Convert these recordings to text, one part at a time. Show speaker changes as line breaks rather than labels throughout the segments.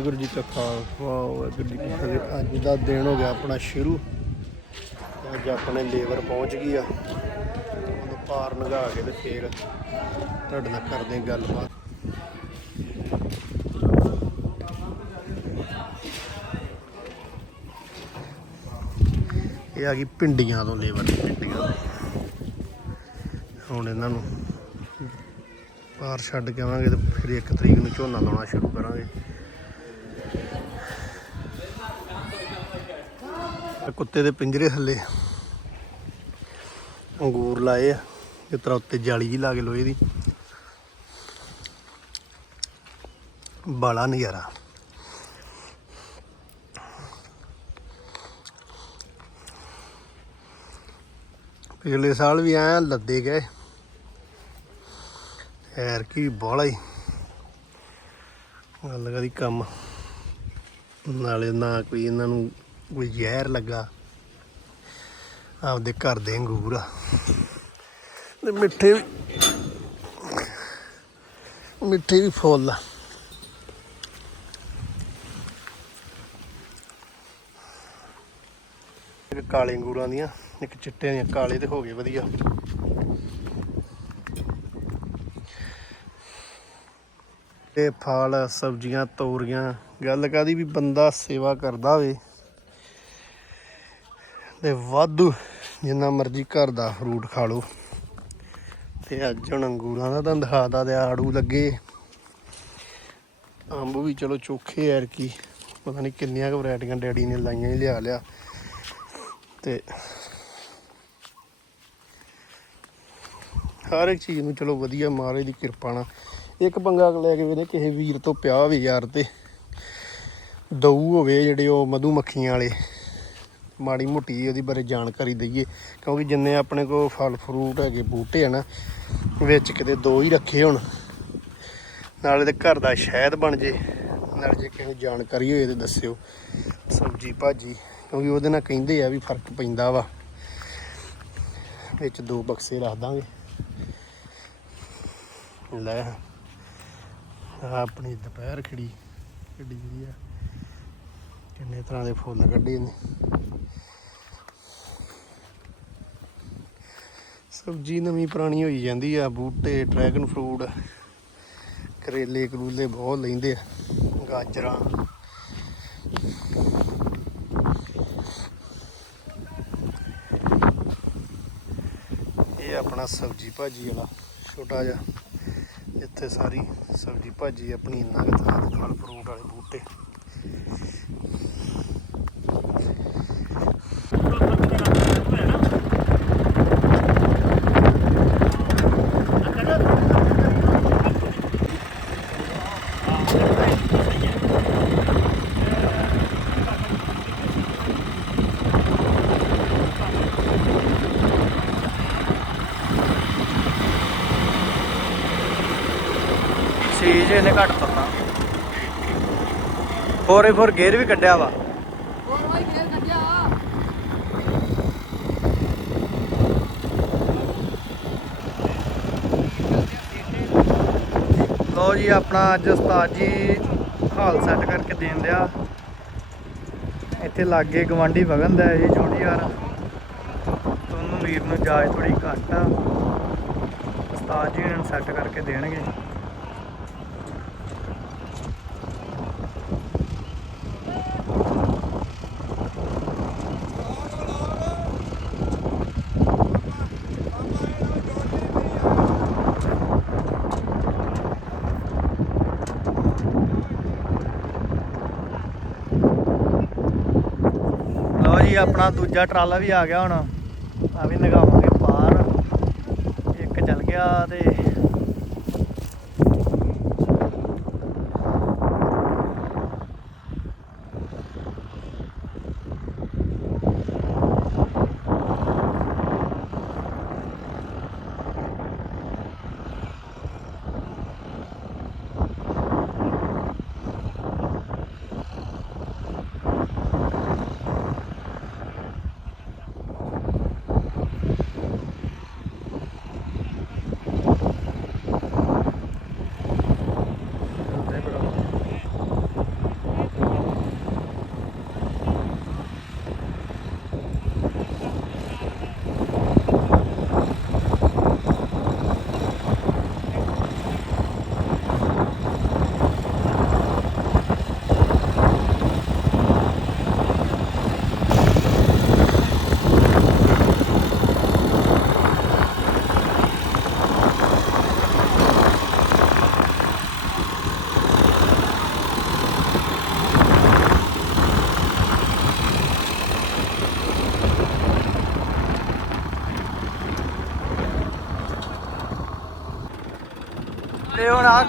ਵਾਹਿਗੁਰੂ ਜੀ ਕਾ ਖਾਲਸਾ, ਵਾਹਿਗੁਰੂ ਜੀ ਕੀ ਫਤਿਹ। ਅੱਜ ਦਾ ਦਿਨ ਹੋ ਗਿਆ ਆਪਣਾ ਸ਼ੁਰੂ। ਅੱਜ ਆਪਣੇ ਲੇਬਰ ਪਹੁੰਚ ਗਈ ਆ। ਉਹਨੂੰ ਪਾਰ ਨਗਾ ਕੇ ਤੇ ਫੇਰ ਤੁਹਾਡੇ ਨਾਲ ਕਰਦੇ ਗੱਲਬਾਤ। ਇਹ ਆ ਗਈ ਪਿੰਡੀਆਂ ਤੋਂ ਲੇਬਰ। ਪਿੰਡੀਆਂ ਹੁਣ ਇਹਨਾਂ ਨੂੰ ਪਾਰ ਛੱਡ ਕੇ ਆਵਾਂਗੇ ਤੇ ਫਿਰ ਇੱਕ ਤਰੀਕ ਨੂੰ ਝੋਨਾ ਲਾਉਣਾ ਸ਼ੁਰੂ ਕਰਾਂਗੇ। ਕੁੱਤੇ ਦੇ ਪਿੰਜਰੇ ਥੱਲੇ ਅੰਗੂਰ ਲਾਏ ਆ, ਜਿਸ ਤਰ੍ਹਾਂ ਉੱਤੇ ਜਾਲੀ ਜੀ ਲਾ ਕੇ ਲੋਹੇ ਦੀ। ਬੜਾ ਨਜ਼ਾਰਾ। ਪਿਛਲੇ ਸਾਲ ਵੀ ਐ ਲੱਦੇ ਗਏ। ਐਰ ਕੀ ਬੋਲਾ ਹੀ। ਗੱਲ ਕਦੀ ਕੰਮ। ਨਾਲੇ ਨਾ ਕੋਈ ਇਹਨਾਂ ਨੂੰ ਕੋਈ ਜ਼ਹਿਰ ਲੱਗਾ। ਆਪਦੇ ਘਰ ਦੇ ਅੰਗੂਰ। ਆ ਤੇ ਮਿੱਠੇ ਵੀ ਮਿੱਠੇ ਵੀ ਫੁੱਲ। ਆ ਇੱਕ ਕਾਲੇ ਅੰਗੂਰਾਂ ਦੀਆਂ, ਇੱਕ ਚਿੱਟੇ ਦੀਆਂ, ਕਾਲੇ ਤੇ ਹੋ ਗਏ ਵਧੀਆ। ਇਹ ਫਲ, ਸਬਜ਼ੀਆਂ, ਤੋਰੀਆਂ, ਗੱਲ ਕਾਦੀ ਵੀ ਬੰਦਾ ਸੇਵਾ ਕਰਦਾ ਹੋਵੇ ਤੇ ਵਾਧੂ, ਜਿੰਨਾ ਮਰਜ਼ੀ ਘਰ ਦਾ ਫਰੂਟ ਖਾ ਲਓ। ਤੇ ਅੱਜ ਹੁਣ ਅੰਗੂਰਾਂ ਦਾ ਤਾਂ ਦਿਖਾਤਾ ਤੇ ਆੜੂ ਲੱਗੇ। ਅੰਬ ਵੀ ਚਲੋ ਚੋਖੇ ਯਾਰ ਕੀ ਪਤਾ ਨਹੀਂ ਕਿੰਨੀਆਂ ਕੁ ਵੈਰਾਈਟੀਆਂ ਡੈਡੀ ਨੇ ਲਾਈਆਂ ਹੀ ਲਿਆ ਲਿਆ। ਤੇ ਹਰ ਇੱਕ ਚੀਜ਼ ਨੂੰ ਚਲੋ ਵਧੀਆ ਮਹਾਰਾਜ ਦੀ ਕਿਰਪਾ ਨਾਲ ਇੱਕ ਪੰਗਾ ਲੈ ਕੇ ਵੀਰੇ ਕਿਸੇ ਵੀਰ ਤੋਂ ਪਿਆ ਹੋਵੇ ਯਾਰ ਤੇ। ਦਊ ਹੋਵੇ ਜਿਹੜੇ ਉਹ ਮਧੂ ਮੱਖੀਆਂ ਵਾਲੇ। ਮਾੜੀ ਮੋਟੀ ਉਹਦੀ ਬਾਰੇ ਜਾਣਕਾਰੀ ਦਈਏ। ਕਿਉਂਕਿ ਜਿੰਨੇ ਆਪਣੇ ਕੋਲ ਫਲ ਫਰੂਟ ਹੈਗੇ ਬੂਟੇ ਆ ਨਾ, ਵਿੱਚ ਕਿਤੇ ਦੋ ਹੀ ਰੱਖੇ ਹੁਣ। ਨਾਲੇ ਤੇ ਘਰ ਦਾ ਸ਼ਹਿਦ ਬਣ ਜੇ। ਨਾਲ ਜੇ ਕਿਸੇ ਨੂੰ ਜਾਣਕਾਰੀ ਹੋਏ ਤੇ ਦੱਸਿਓ। ਸਬਜੀ ਭਾਜੀ, ਕਿਉਂਕਿ ਉਹਦੇ ਨਾਲ ਕਹਿੰਦੇ ਆ ਵੀ ਫ਼ਰਕ ਪੈਂਦਾ ਵਾ। ਵਿੱਚ ਦੋ ਬਕਸੇ ਰੱਖ ਦਾਂਗੇ। ਲੈ। ਆਹ ਆਪਣੀ ਦੁਪਹਿਰ ਖੜੀ ਕਿੱਡੀ ਵਧੀਆ ਕਿੰਨੇ ਤਰ੍ਹਾਂ ਦੇ ਫੁੱਲ ਕੱਢੇ ਨੇ। ਸਬਜ਼ੀ ਨਵੀਂ ਪੁਰਾਣੀ ਹੋਈ ਜਾਂਦੀ ਆ, ਬੂਟੇ, ਡਰੈਗਨ ਫਰੂਟ, ਕਰੇਲੇ, ਕਰੂਲੇ ਬਹੁਤ ਲੈਂਦੇ ਆ, ਗਾਜਰਾਂ। ਇਹ ਆਪਣਾ ਸਬਜ਼ੀ ਭਾਜੀ ਵਾਲਾ, ਛੋਟਾ ਜਿਹਾ। ਇੱਥੇ ਸਾਰੀ ਸਬਜ਼ੀ ਭਾਜੀ ਆਪਣੀ ਇੰਨਾ ਕੁ ਫਲ ਫਰੂਟ ਵਾਲੇ ਬੂਟੇ।
ਸੀਜ ਇਹਨੇ ਘੱਟ ਤੁਰਨਾ। ਫੋਰੇ ਫੋਰ ਗੇਅਰ ਵੀ ਕੱਢਿਆ ਵਾ। ਲੋ ਜੀ ਆਪਣਾ ਅੱਜ ਉਸਤਾਦ ਜੀ ਹਾਲ ਸੈੱਟ ਕਰਕੇ ਦੇਣ ਦਿਆ ਇੱਥੇ ਲਾਗੇ ਗਵਾਂਢੀ ਵਗਨ ਦਾ ਇਹ ਜੋੜੀ ਯਾਰ। ਤੁਹਾਨੂੰ ਵੀਰ ਨੂੰ ਜਾਇ ਥੋੜੀ ਘੱਟ ਆ। ਉਸਤਾਦ ਜੀ ਨੂੰ ਸੈੱਟ ਕਰਕੇ ਦੇਣਗੇ ਲਓ ਜੀ ਆਪਣਾ ਦੂਜਾ ਟਰਾਲਾ ਵੀ ਆ ਗਿਆ ਹੁਣ। ਆ ਵੀ ਨਗਾਵਾਂਗੇ ਬਾਹਰ। ਇੱਕ ਚੱਲ ਗਿਆ ਤੇ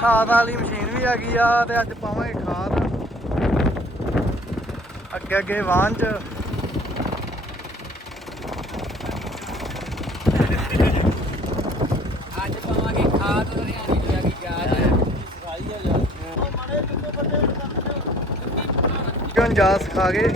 ਖਾਦ ਵਾਲੀ ਮਸ਼ੀਨ ਵੀ ਆ ਗਈ ਆ ਤੇ ਅੱਜ ਪਾਵਾਂਗੇ ਖਾਦ। ਅੱਗੇ ਅੱਗੇ ਵਾਹਨ ਚ।
ਅੱਜ ਪਾਵਾਂਗੇ ਖਾਦ ਹਰਿਆਣੀ ਲਿਆ ਗਈ ਯਾਰ ਸਫ਼ਾਈ ਹੋ ਜਾ
ਕਿਉਂ ਜਾ ਸਿਖਾ ਗਏ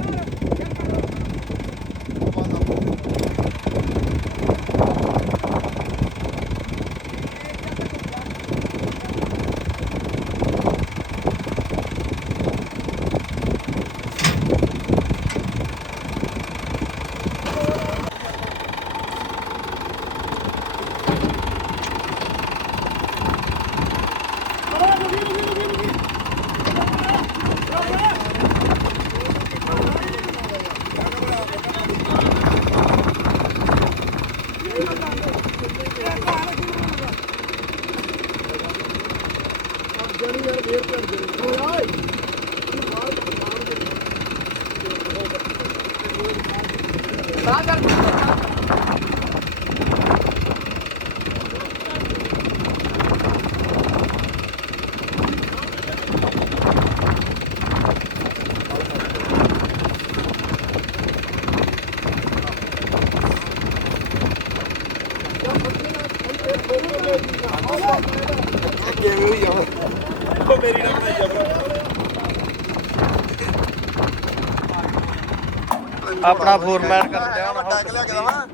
ਆਪਣਾ ਫੋਰਮੈਨ ਕਰ ਲਿਆ ਹੁਣ
ਵੱਡਾ ਲਿਆ ਕੇ ਦਵਾਂ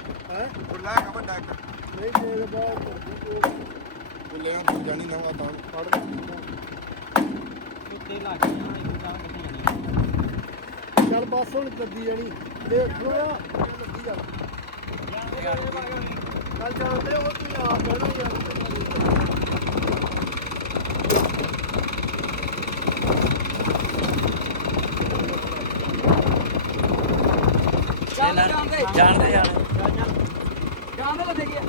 ਖੁੱਲਾ ਹੈਗਾ ਵੱਡਾ ਇੱਕ। ਖੁੱਲੇ ਨਾਲ ਦੂਰ ਜਾਣੀ ਨਾ ਤਾਂ। ਫੜ
ਕੁੱਤੇ ਲੱਗ ਜਾਣਾ ਇੱਕ ਤਾਂ
ਚੱਲ ਬਸ ਹੁਣ ਲੱਗੀ ਜਾਣੀ। ਦੇਖੋ ਆ। ਲੱਗੀ ਜਾ ਚੱਲ ਜਾਂਦੇ ਹੋ ਤੁਸੀਂ ਆਪ। ਕਹਿਣਾ ਯਾਰ
ਜਾਣਦੇ ਜਾਣਦੇ ਜਾਣਦੇ ਜਾਣਦੇ ਲੱਗੇ ਗਿਆ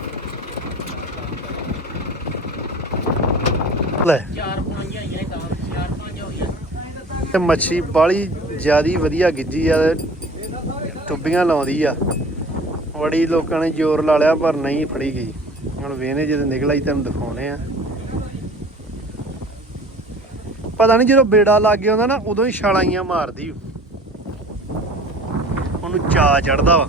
ਲੈ।
ਚਾਰ ਪੰਜ ਆਈਆਂ ਤਾਂ ਚਾਰ ਪੰਜ ਹੋਈਆਂ।
ਤੇ ਮੱਛੀ ਬਾਲੀ ਜਿਆਦੀ ਵਧੀਆ ਗਿੱਜੀ ਆ ਟੁੱਬੀਆਂ ਲਾਉਂਦੀ ਆ। ਬੜੀ ਲੋਕਾਂ ਨੇ ਜ਼ੋਰ ਲਾ ਲਿਆ ਪਰ ਨਹੀਂ ਫੜੀ ਗਈ। ਹੁਣ ਵੇਨੇ ਜਦੋਂ ਨਿਕਲ ਆਈ ਤੁਹਾਨੂੰ ਦਿਖਾਉਣੇ ਆ। ਪਤਾ ਨਹੀਂ ਜਦੋਂ ਬੇੜਾ ਲੱਗ ਗਿਆ ਹੁੰਦਾ ਨਾ ਉਦੋਂ ਹੀ ਛਾਲਾਈਆਂ ਮਾਰਦੀ। ਓ। ਚੜਦਾ ਵਾ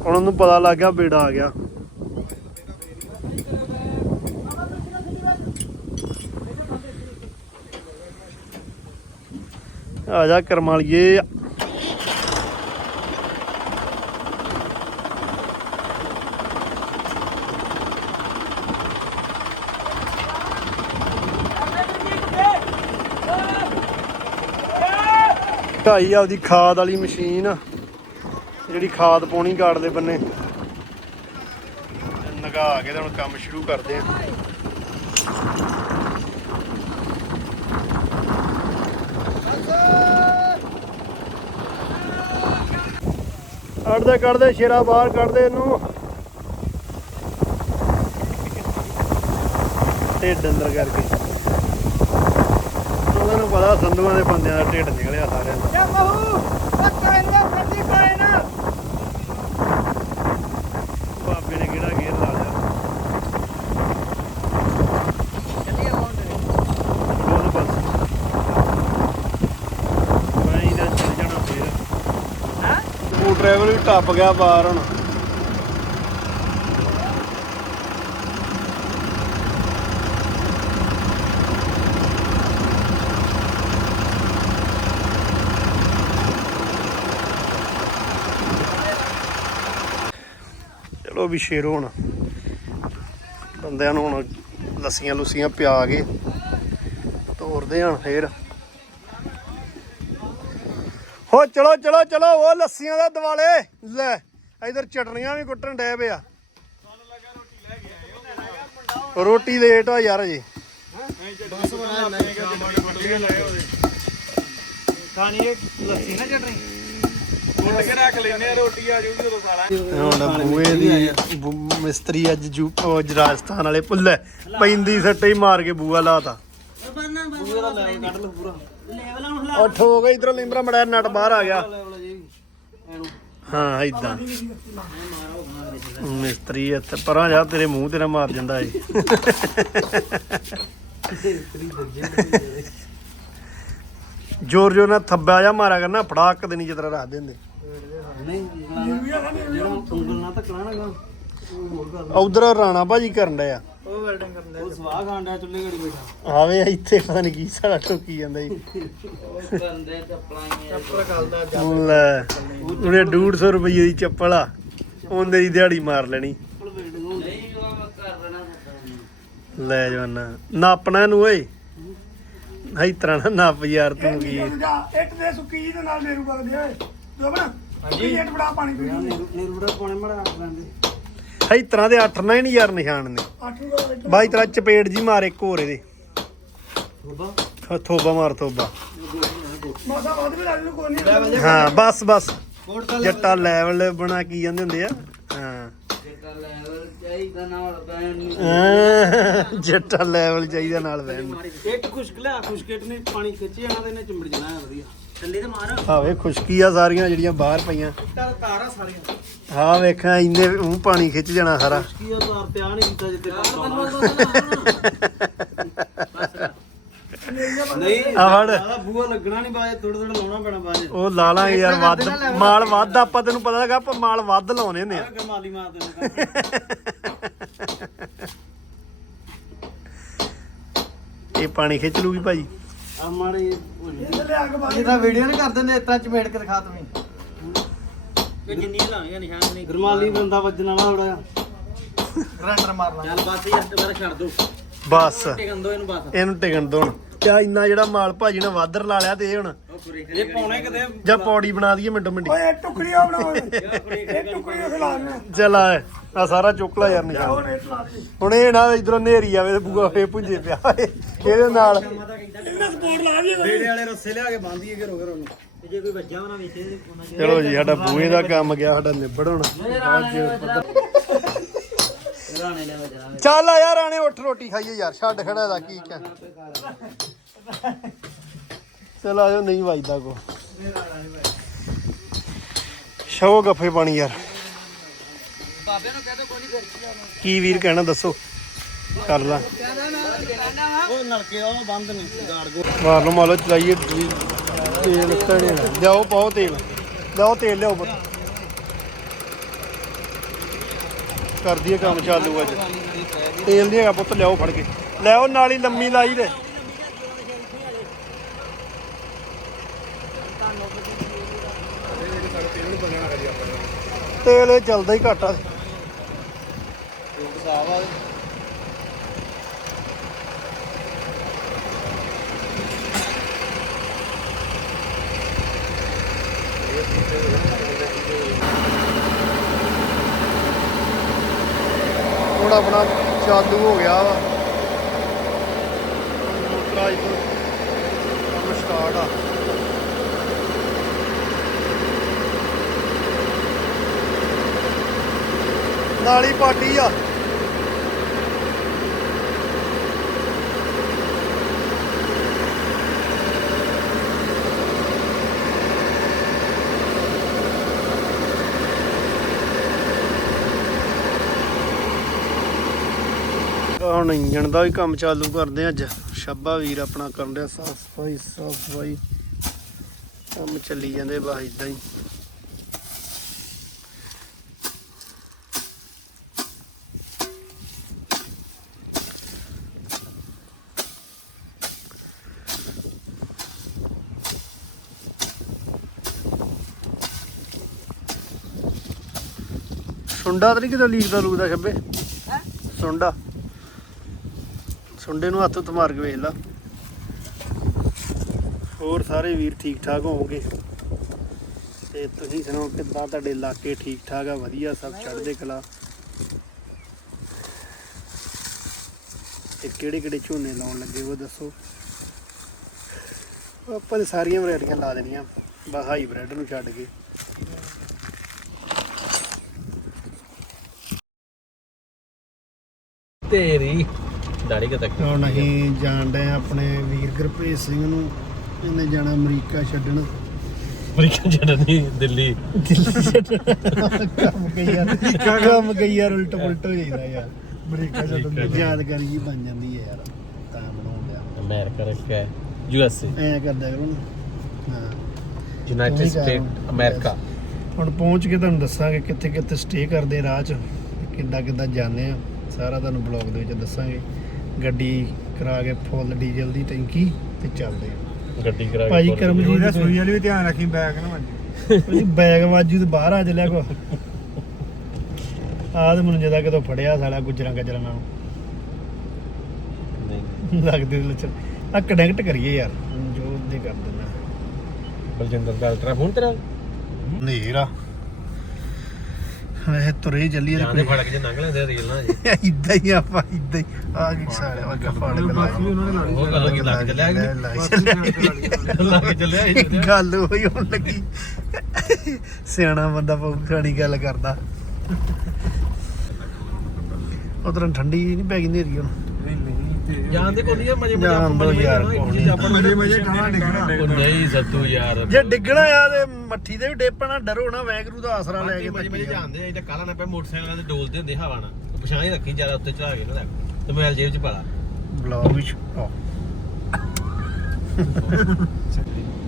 ਹੁਣ ਉਹਨੂੰ ਪਤਾ ਲੱਗ ਗਿਆ ਬੇੜਾ ਆ ਗਿਆ ਆ ਜਾ ਕਰਮਾਲੀਏ ਢਾਈ ਆਪਦੀ ਖਾਦ ਵਾਲੀ ਮਸ਼ੀਨ, ਜਿਹੜੀ ਖਾਦ ਪਾਉਣੀ ਗਾੜ ਦੇ ਬੰਨੇ। ਨਗਾ ਕੇ ਤੇ ਹੁਣ ਕੰਮ ਸ਼ੁਰੂ ਕਰਦੇ ਆ। ਕੱਢਦੇ ਕੱਢਦੇ, ਸ਼ੇਰਾ ਬਾਹਰ ਕੱਢਦੇ ਇਹਨੂੰ। ਢਿੱਡ ਅੰਦਰ ਕਰਕੇ। ਉਹਨਾਂ ਨੂੰ ਪਤਾ ਸੰਧੂਆਂ ਦੇ ਬੰਦਿਆਂ ਦਾ ਢਿੱਡ ਨਿਕਲਿਆ ਸਾਰਿਆਂ ਦਾ
ਯਾ ਬਹੂ ਪੱਕਾ ਇਹਨਾਂ ਫੱਟੀ ਪਾਏ ਨਾ।
ਬਾਬੇ ਨੇ ਕਿਹੜਾ ਗੇਰ ਲਾ ਲਿਆ?
ਚੱਲੀਏ ਆਉਂਦੇ
ਬਹੁਤ ਬਸ। ਮੈਂ ਇਹਦਾ ਚੱਲ ਜਾਣਾ ਫੇਰ।
ਹਾਂ?
ਉਹ ਡਰਾਈਵਰ ਵੀ ਟੱਪ ਗਿਆ ਬਾਹਰ ਹੁਣ ਚਲੋ ਵੀ ਸ਼ੇਰੋ ਹੁਣ। ਬੰਦਿਆਂ ਨੂੰ ਹੁਣ ਲੱਸੀਆਂ ਲੁੱਸੀਆਂ ਪਿਆ ਕੇ ਤੋਰਦੇ ਹਣ ਫੇਰ। ਹੋ ਚਲੋ ਚਲੋ ਚਲੋ, ਉਹ ਲੱਸੀਆਂ ਦਾ ਦਿਵਾਲੇ। ਲੈ, ਇਧਰ ਚਟਣੀਆਂ ਵੀ ਕੁੱਟਣ ਡੈ ਪਿਆ। ਰੋਟੀ ਲੇਟ ਆ ਯਾਰ ਜੀ ਖਾਣੀ ਇਹ ਲੱਸੀ ਨਾ ਚਟਣੀ?
ਕੁੱਟ ਕੇ ਰੱਖ ਲੈਨੇ ਆ, ਰੋਟੀ ਆ ਜੂਗੀ ਉਦੋਂ ਸਾਲਾ
ਹੁਣ ਬੂਏ ਦੀ ਬੂ- ਮਿਸਤਰੀ ਅੱਜ ਜੂ ਉਹ ਅੱਜ ਰਾਜਸਥਾਨ ਵਾਲੇ ਪੁੱਲੇ ਪੈਂਦੀ ਸੱਟੇ ਹੀ ਮਾਰ ਕੇ ਬੂਆ ਲਾਤਾ। ਉਹ ਠੋਕ ਇਧਰੋਂ ਲਿੰਬਰਾ ਮੜਿਆ ਨਟ ਬਾਹਰ ਆ ਗਿਆ। ਹਾਂ ਇਦਾਂ ਮਿਸਤਰੀ ਇੱਥੇ ਪਰਾਂ ਜਾ, ਤੇਰੇ ਮੂੰਹ ਤੇ ਨਾ ਮਾਰ ਜਾਂਦਾ ਏ। ਜੋਰ ਜੋਰ ਨਾਲ ਥੱਬਾ ਜਾ ਮਾਰਿਆ ਕਰਨਾ, ਫੜਾਕ ਦੇ ਨਹੀਂ ਤਰ੍ਹਾਂ ਰੱਖ ਦਿੰਦੇ
ਉਂਗਲ ਨਾਲ ਧੱਕਣਾ ਨਾ
ਉਧਰ ਰਾਣਾ ਭਾਜੀ ਕਰਨ ਡਿਆ।
ਉਹ ਵੈਲਡਿੰਗ ਕਰਨ ਦੇ ਸਵਾਹ ਖਾਂਡਾ ਚੁੱਲ੍ਹੇ ਘੜੀ ਬੈਠਾ।
ਆਵੇ ਇੱਥੇ ਪਤਾ ਨਹੀਂ ਕੀ ਸਾਡਾ ਠੋਕੀ ਜਾਂਦਾ ਜੀ।
ਉਹ ਕਰਦੇ ਚੱਪਲਾਂ ਹੀ ਆ।
ਚੱਪਲ ਗੱਲ ਦਾ
ਲੈ ਉਹਨੇ 150 ਰੁਪਏ ਦੀ ਚੱਪਲ ਆ। ਉਹਦੇ ਦੀ ਦਿਹਾੜੀ ਮਾਰ ਲੈਣੀ।
ਨਹੀਂ ਉਹ ਕਰ ਦੇਣਾ ਪਤਾ
ਲੈ ਜਾਨਾ ਨਾਪਣਾ ਨੂੰ ਓਏ। ਹਾਈ ਤਰ੍ਹਾਂ ਨਾ ਨੱਪ ਯਾਰ ਤੂੰ ਕੀ
ਇੱਕ ਦੇ ਸੁੱਕੀ ਜੀ ਦੇ ਨਾਲ ਨੇਰੂ ਵਗਦੇ ਓਏ। ਜੋਬਨ ਹਾਂਜੀ। ਇੱਕ ਬੜਾ ਪਾਣੀ ਪੀ ਲਈ
ਨਿਰੂੜਾ ਪਾਣੇ ਮੜਾ ਆਪ ਲੈਂਦੇ
ਹਾਈ ਤਰ੍ਹਾਂ ਦੇ ਅੱਠ ਨਾ ਹੀ ਨਹੀਂ ਯਾਰ ਨਿਸ਼ਾਨ ਨੇ।
ਅੱਠ ਨੂੰ ਦਾ ਇੱਕ
ਬਾਈ ਤਰ੍ਹਾਂ ਚਪੇੜ ਜੀ ਮਾਰ ਇੱਕ ਹੋਰ ਇਹਦੇ।
ਬਾਬਾ
ਹਾਂ, ਥੋਬਾ ਮਾਰ ਥੋਬਾ।
ਮਾਸਾ ਵੱਧ ਵੀ ਲੱਗ ਜੂ ਕੋਈ ਨਹੀਂ।
ਹਾਂ ਬਸ ਬਸ।
ਕੋਟ ਤਾਂ
ਜੱਟਾ ਲੈਵਲ ਬਣਾ ਕੀ ਜਾਂਦੇ ਹੁੰਦੇ ਆ। ਹਾਂ।
ਜੇਕਰ ਲੈਵਲ ਚਾਹੀਦਾ ਨਾਲ ਪੈਣ ਨੂੰ।
ਅਹ, ਜੱਟਾ ਲੈਵਲ ਚਾਹੀਦਾ ਨਾਲ ਬਹਿਣ ਨੂੰ।
ਇੱਕ ਖੁਸ਼ਕ ਲਿਆ ਖੁਸ਼ਕੇਟ ਨੇ ਪਾਣੀ ਖਿੱਚ ਜਾਣਾ ਤੇ ਇਹਨੇ ਚਿੰਬੜ ਜਾਣਾ ਵਧੀਆ। ਥੱਲੇ ਤੇ ਮਾਰ।
ਆਵੇ ਖੁਸ਼ਕੀ ਆ ਸਾਰੀਆਂ ਜਿਹੜੀਆਂ ਬਾਹਰ ਪਈਆਂ।
ਟਲ ਤਾਰਾ ਸਾਰੀਆਂ।
ਹਾਂ ਵੇਖਾਂ ਇੰਨੇ ਉਹ ਪਾਣੀ ਖਿੱਚ ਜਾਣਾ ਸਾਰਾ।
ਕੀ ਆ ਤਾਰ ਤੇ ਆ ਨਹੀਂ ਕੀਤਾ ਜਿੱਤੇ ਨਹੀਂ
ਆ ਫੜ।
ਆਹ ਬੂਆ ਲੱਗਣਾ ਨਹੀਂ ਬਾਅਦ ਥੋੜਾ ਥੋੜਾ ਲਾਉਣਾ ਪੈਣਾ ਬਾਅਦ
ਉਹ ਲਾ ਲਾਂਗੇ ਯਾਰ ਵੱਧ ਮਾਲ ਵੱਧ ਆਪਾਂ ਤੈਨੂੰ ਪਤਾ ਹੈਗਾ ਆਪਾਂ ਮਾਲ ਵੱਧ ਲਾਉਨੇ ਹੁੰਦੇ ਆ।
ਗਮਾਲੀ ਮਾਰ ਦੇ
ਇਹ ਪਾਣੀ ਖਿੱਚ ਲੂਗੀ ਭਾਜੀ
ਆ ਮਾੜੇ
ਇਹ ਲਿਆ ਕੇ ਬਾਹਰ
ਇਹ ਤਾਂ ਵੀਡੀਓ ਨਹੀਂ ਕਰ ਦਿੰਦੇ ਇਤਾਂ ਚਮੇੜ ਕੇ ਦਿਖਾ ਤਵੇਂ ਕਿ ਲਾਣੀਆਂ ਨਿਸ਼ਾਨ ਨਹੀਂ ਗਰਮਾਲੀ ਬੰਦਾ ਵੱਜਣ ਵਾਲਾ ਥੋੜਾ ਜਿਹਾ। ਗ੍ਰੈਂਡਰ ਮਾਰਨਾ ਚੱਲ ਬਸ ਯਾਰ ਦੁਬਾਰਾ ਛੱਡ ਦੋ।
ਬਸ।
ਟਿਕਣ ਦੋ ਇਹਨੂੰ ਬਸ।
ਇਹਨੂੰ ਟਿਕਣ ਦੋ ਹੁਣ। ਕਿਆ ਇੰਨਾ ਜਿਹੜਾ ਮਾਲ ਭਾਜੀ ਨੇ ਵਾਧਰ ਲਾ ਲਿਆ ਤੇ ਇਹ ਹੁਣ
ਇਹ ਪਾਉਣੇ ਕਿਤੇ?
ਜਾਂ ਪੌੜੀ ਬਣਾ ਦਈਏ ਮਿੰਟੋ ਮਿੰਟੀ।
ਓਏ ਟੁਕੜੀਆਂ ਬਣਾਓ ਇਹ। ਟੁਕੜੀਆਂ ਖਿਲਾ ਦੇ
ਚੱਲ ਆ ਆ ਸਾਰਾ ਚੁੱਕ ਲਾ ਯਾਰ ਨਿਸ਼ਾਨ
ਹੁਣ ਇਹ
ਨਾ ਇਧਰੋਂ ਨੇਰੀ ਆਵੇ ਤੇ ਬੂਆ ਫੇ ਪੁੰਜੇ ਪਿਆ। ਇਹਦੇ ਨਾਲ।
ਇਹਨਾਂ ਸਪੋਰਟ ਲਾ ਦੀ
ਬੇੜੇ ਵਾਲੇ ਰੱਸੇ ਲਿਆ ਕੇ ਬੰਦੀਏ ਘਰੋ ਘਰੋ। ਨੂੰ ਜੇ ਕੋਈ ਵੱਜਾ ਹੋਣਾ ਵਿੱਚ
ਚਲੋ ਜੀ ਸਾਡਾ ਬੂਏ ਦਾ ਕੰਮ ਗਿਆ ਸਾਡਾ ਨਿਬੜ ਹੁਣ। ਚੱਲ ਆ ਯਾਰ ਆਣੇ ਉੱਠ ਰੋਟੀ ਖਾਈਏ ਯਾਰ ਛੱਡ ਖੜਾ ਦਾ ਕੀ ਕਿਆ ਚਲ ਆ ਨਹੀਂ ਵੱਜਦਾ ਕੋ ਸ਼ੋ ਗੱਫੇ ਪਾਣੀ ਯਾਰ।
ਬਾਬੇ ਨੂੰ ਕਹਦੋ ਕੋਈ ਨਹੀਂ ਫਿਰ ਕੀ ਲਾਉਣਾ
ਕੀ ਵੀਰ ਕਹਿਣਾ ਦੱਸੋ? ਕਰ ਲਾ।
ਉਹ ਨਲਕੇ ਉਹ ਬੰਦ ਨਹੀਂ ਗਾੜ ਗੋ
ਮਾਰ ਲਓ ਮਾਲੋ ਚਲਾਈਏ। ਵੀ ਤੇਲ ਕਣੇ ਲਿਆਓ, ਪਾਓ ਤੇਲ। ਲਿਆਓ ਤੇਲ, ਲਿਆਓ ਪੁੱਤ। ਕਰ ਦਈਏ ਕੰਮ ਚਾਲੂ ਅੱਜ। ਤੇਲ ਨਹੀਂ ਹੈਗਾ ਪੁੱਤ, ਲਿਆਓ ਫੜ ਕੇ। ਲਿਆਓ, ਨਾਲੀ ਲੰਮੀ ਲਾਈ ਦੇ ਤੇਲ ਇਹ ਚੱਲਦਾ ਹੀ ਘੱਟ ਆ ਹੁਣ ਆਪਣਾ ਚਾਲੂ ਹੋ ਗਿਆ ਵਾ। ਮੋਟਰ ਅੱਜ ਤੋਂ ਸਟਾਰਟ ਆ। ਨਾਲੀ ਪਾਟੀ ਆ। ਹੁਣ ਇੰਜਣ ਦਾ ਵੀ ਕੰਮ ਚਾਲੂ ਕਰਦੇ ਅੱਜ। ਸ਼ੱਬਾ ਵੀਰ ਆਪਣਾ ਕਰਨ ਰਿਹਾ ਸਾਫ਼ ਸਫ਼ਾਈ ਸਾਫ਼ ਸਫ਼ਾਈ। ਕੰਮ ਚੱਲੀ ਜਾਂਦੇ ਬਸ ਇਦਾਂ ਹੀ। ਸੁੰਡਾ ਤਾਂ ਨਹੀਂ ਕਿਤੇ ਲੀਕ ਦਾ ਲੂਕਦਾ ਛੱਬੇ ਸੁੰਡਾ। ਸੁੰਡੇ ਨੂੰ ਹੱਥ ਉੱਤ ਮਾਰ ਕੇ ਵੇਖ ਲਾ। ਹੋਰ ਸਾਰੇ ਵੀਰ ਠੀਕ ਠਾਕ ਹੋਵੋਗੇ? ਤੇ ਤੁਸੀਂ ਸੁਣਾਓ ਕਿੱਦਾਂ ਤੁਹਾਡੇ ਇਲਾਕੇ ਠੀਕ ਠਾਕ ਆ? ਵਧੀਆ ਸਭ ਚੜ੍ਹਦੇ ਕਲਾ? ਤੇ ਕਿਹੜੇ ਕਿਹੜੇ ਝੋਨੇ ਲਾਉਣ ਲੱਗੇ ਉਹ ਦੱਸੋ? ਆਪਾਂ ਸਾਰੀਆਂ ਵੈਰਾਈਟੀਆਂ ਲਾ ਦੇਣੀਆਂ। ਬਸ ਹਾਈਬ੍ਰਿਡ ਨੂੰ ਛੱਡ ਕੇ
ਤੇਰੀ ਦਾੜੀ ਕਿ ਤੱਕ।
ਹੁਣ ਅਸੀਂ ਜਾਣ ਡਏ ਹਾਂ ਆਪਣੇ ਵੀਰ ਗੁਰਪ੍ਰੀਤ ਸਿੰਘ ਨੂੰ ਇਹਨੇ ਜਾਣਾ ਅਮਰੀਕਾ ਛੱਡਣ।
ਅਮਰੀਕਾ ਜਨਨੀ ਦਿੱਲੀ।
ਕੰਮ ਕਈ ਯਾਰ ਕੰਮ ਕਈ ਯਾਰ ਉਲਟ ਪੁਲਟ ਹੋ ਜਾਂਦਾ ਯਾਰ। ਬ੍ਰੇਕਾਂ ਜਦੋਂ ਯਾਦਗਾਰੀ ਜੀ ਬਣ ਜਾਂਦੀ ਹੈ ਯਾਰ ਤਾਂ ਬਣਾਉਣ ਲਿਆ
ਅਮਰੀਕਾ ਰੱਖਿਆ ਯੂ ਐਸ ਏ।
ਐ ਕਰਦਾ ਕਰੋ ਨਾ। ਹਾਂ।
United State. ਅਮਰੀਕਾ।
ਹੁਣ ਪਹੁੰਚ ਕੇ ਤੁਹਾਨੂੰ ਦੱਸਾਂਗੇ ਕਿੱਥੇ ਕਿੱਥੇ ਸਟੇ ਕਰਦੇ ਆ ਰਾਹ 'ਚ ਕਿੱਦਾਂ ਕਿੱਦਾਂ ਜਾਂਦੇ ਆ ਸਾਰਾ ਤੁਹਾਨੂੰ ਬਲੌਗ ਦੇ ਵਿੱਚ ਦੱਸਾਂਗੇ। ਗੱਡੀ ਕਰਾ ਕੇ ਫੁੱਲ ਡੀਜ਼ਲ ਦੀ ਟੈਂਕੀ ਤੇ ਚੱਲਦੇ
ਗੱਡੀ ਕਰਾ ਕੇ
ਭਾਜੀ
ਫੋਰ-
ਕਰਮਜੀਤ
ਉਹਦਾ ਸੂਈ ਵਾਲੀ ਵੀ ਧਿਆਨ ਰੱਖੀ ਬੈਗ ਨਾ ਵੱਜ
ਭਾਜੀ ਬੈਗ ਵਾਜੂ ਤੇ ਬਾਹਰ ਆ ਚੱਲਿਆ ਕੋ ਆਹ ਤੇ ਮੈਨੂੰ ਜਦਾ ਕਿਤੋਂ ਫੜਿਆ ਸਾਲਾ ਗੁਜਰਾਂ ਗਜਰਾਂ ਨਾਲ।
ਨਹੀਂ।
ਲੱਗਦੇ ਲੱਚਰ ਆ ਕਨੈਕਟ ਕਰੀਏ ਯਾਰ। ਜੋ ਦੇ ਕਰ ਦਿੰਦਾ।
ਬਲਜਿੰਦਰ ਦਾ ਅਲਟਰਾ ਫੋਨ ਤੇਰਾ?
ਨੇਰਾ ਵੈਸੇ ਤੁਰੇ ਚੱਲੀ
ਜਾਂਦੇ ਫੜਕ ਜੇ ਲੰਘ ਲੈਂਦੇ ਰੀਲ ਨਾ ਜੀ।
ਇਦਾਂ ਹੀ ਆਪਾਂ ਇਦਾਂ ਹੀ। ਆ ਕੀ ਸਾਲਿਆ ਵਾ ਫੜ ਕੇ
ਲਾ
ਉਹ ਗੱਲ ਕੀ ਲੱਗ ਚੱਲਿਆ ਕਿ? ਲੱਗ ਚੱਲਿਆ।
ਗੱਲ ਹੋਈ ਹੁਣ ਲੱਗੀ। ਸਿਆਣਾ ਬੰਦਾ ਬਹੁਤ ਸਿਆਣੀ ਗੱਲ ਕਰਦਾ। ਉਧਰ ਠੰਡੀ ਨਹੀਂ ਪੈ ਗਈ ਨੇਰੀ ਹੁਣ।
ਜਾਂਦੇ ਕੋਈ ਨਹੀਂ ਮਜੇ
ਜਾਣ ਦਿਓ ਯਾਰ,
ਮਜੇ ਮਜੇ ਗਾਣਾ ਡਿੱਗਣਾ।
ਨਹੀਂ ਸੱਤੂ ਯਾਰ।
ਜੇ ਡਿੱਗਣਾ ਆ ਤੇ ਮੱਠੀ ਤੇ ਵੀ ਡੇਪਣਾ ਡਰੋ ਨਾ ਵੈਗਰੂ ਦਾ ਆਸਰਾ ਲੈ ਕੇ
ਮਜੇ ਮਜੇ ਜਾਂਦੇ ਆ ਇਹ ਤਾਂ ਕਾਲਾ ਨਾ ਪੈ ਮੋਟਰਸਾਈਕਲਾਂ ਤੇ ਡੋਲਦੇ ਹੁੰਦੇ ਹਵਾ ਨਾਲ। ਪਛਾਣ ਹੀ ਰੱਖੀ ਜ਼ਿਆਦਾ ਉੱਤੇ ਚੜਾ ਕੇ ਨਾ ਤੇ ਮੋਬਾਈਲ ਜੇਬ 'ਚ ਪਾ ਲਾ
ਬਲੌਗ ਵਿੱਚ ਆਹ,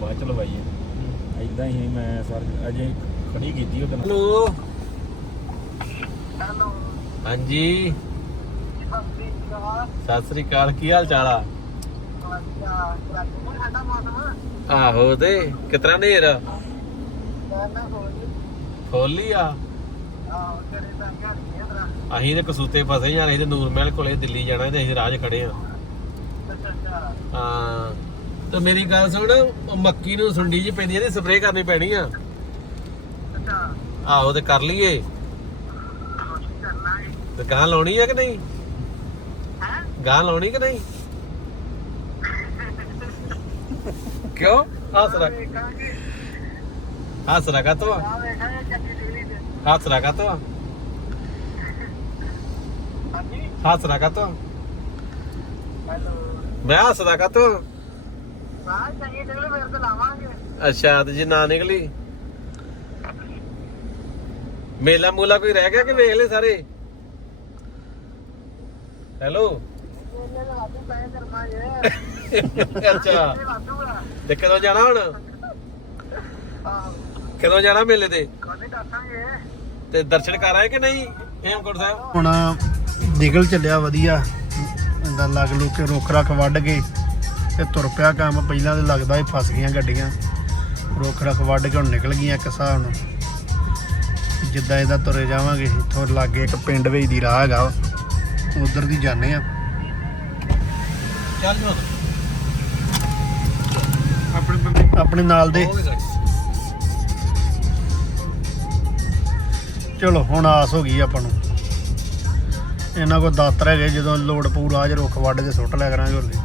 ਬਾਅਦ ਚ ਲਵਾਈਏ। ਐਦਾਂ ਹੀ ਮੈਂ ਸਰ ਅਜੇ ਖੜੀ ਕੀਤੀ ਉਹਦੇ ਨਾਲ।
Hello hello. ਹਾਂਜੀ। ਸਤਿ ਸ੍ਰੀ ਅਕਾਲ ਕੀ ਹਾਲ ਚਾਲ ਆ? ਆਹੋ ਤੇ ਕਿਤਨਾ ਨੇਰ ਖੋਲੀ ਆ? ਅਸੀਂ ਤੇ ਕਸੂਤੇ ਫਸੇ ਯਾਰ ਅਸੀਂ ਤੇ ਨੂਰ ਮਹਿਲ ਕੋਲੇ ਦਿੱਲੀ ਜਾਣਾ ਤੇ ਅਸੀਂ 'ਚ ਖੜੇ ਆ। ਹਾਂ ਤੇ ਮੇਰੀ ਗੱਲ ਸੁਣ ਮੱਕੀ ਨੂੰ ਸੁੰਡੀ ਜੀ ਪੈਂਦੀ ਇਹਦੀ ਸਪਰੇਅ ਕਰਨੀ ਪੈਣੀ ਆ। ਆਹੋ ਤੇ ਕਰ ਲਈਏ। ਤੇ ਗਾਂ ਲਾਉਣੀ ਆ ਕਿ ਨਹੀਂ? ਗਾਂ ਲਾਉਣੀ ਕਿ ਨਹੀਂ? ਕਿਉਂ? ਹੱਸ ਰੱਖ ਹੱਸ ਰਹਾ ਤੋ ਹੱਸ ਰਹਾ ਤੋ ਹੱਸ ਰਹਾ ਤੋ ਮੈਂ ਹੱਸ ਰਹਾ ਤੋ ਅੱਛਾ, ਤੇ ਜੇ ਨਾ ਨਿਕਲੀ? ਮੇਲਾ ਮੂਲਾ ਕੋਈ ਰਹਿ ਗਿਆ ਕਿ ਵੇਖ ਲੈ ਸਾਰੇ? ਹੈਲੋ? ਅੱਛਾ। ਤੇ ਕਦੋਂ ਜਾਣਾ ਹੁਣ? ਕਦੋਂ ਜਾਣਾ ਮੇਲੇ ਤੇ? ਤੇ ਦਰਸ਼ਨ ਕਰ ਆਏ ਕਿ ਨਹੀਂ, ਹੇਮਕੋਟ ਸਾਹਿਬ?
ਹੁਣ ਨਿਕਲ ਚੱਲਿਆ ਵਧੀਆ। ਦਾ ਲੱਗ ਲੂ ਕੇ ਰੁੱਖ ਰੱਖ ਵੱਢ ਗਏ ਤੇ ਤੁਰ ਪਿਆ ਕੰਮ। ਪਹਿਲਾਂ ਤੇ ਲੱਗਦਾ ਸੀ ਫਸ ਗਈਆਂ ਗੱਡੀਆਂ। ਰੁੱਖ ਰੱਖ ਵੱਢ ਕੇ ਹੁਣ ਨਿਕਲ ਗਈਆਂ ਇੱਕ ਹਿਸਾਬ ਨੂੰ ਜਿੱਦਾਂ ਇਹਦਾ ਤੁਰੇ ਜਾਵਾਂਗੇ, ਇੱਥੋਂ ਲਾਗੇ ਇੱਕ ਪਿੰਡ ਵੇਚ ਦੀ ਰਾਹ ਹੈਗਾ ਉਧਰ ਦੀ ਜਾਂਦੇ ਆ।
ਚੱਲ ਜੂ।
ਆਪਣੇ ਬੰਦੇ
ਆਪਣੇ ਨਾਲ ਦੇ। ਚਲੋ ਹੁਣ ਆਸ ਹੋ ਗਈ ਆਪਾਂ ਨੂੰ। ਇਹਨਾਂ ਕੋਲ ਦਾਤਰ ਹੈਗੇ ਜਦੋਂ ਲੋੜ ਪਊ ਰਾਜ ਰੁੱਖ ਵੱਢ ਕੇ ਸੁੱਟ ਲਿਆ ਕਰਾਂਗੇ ਹੋਰ ਕੀ।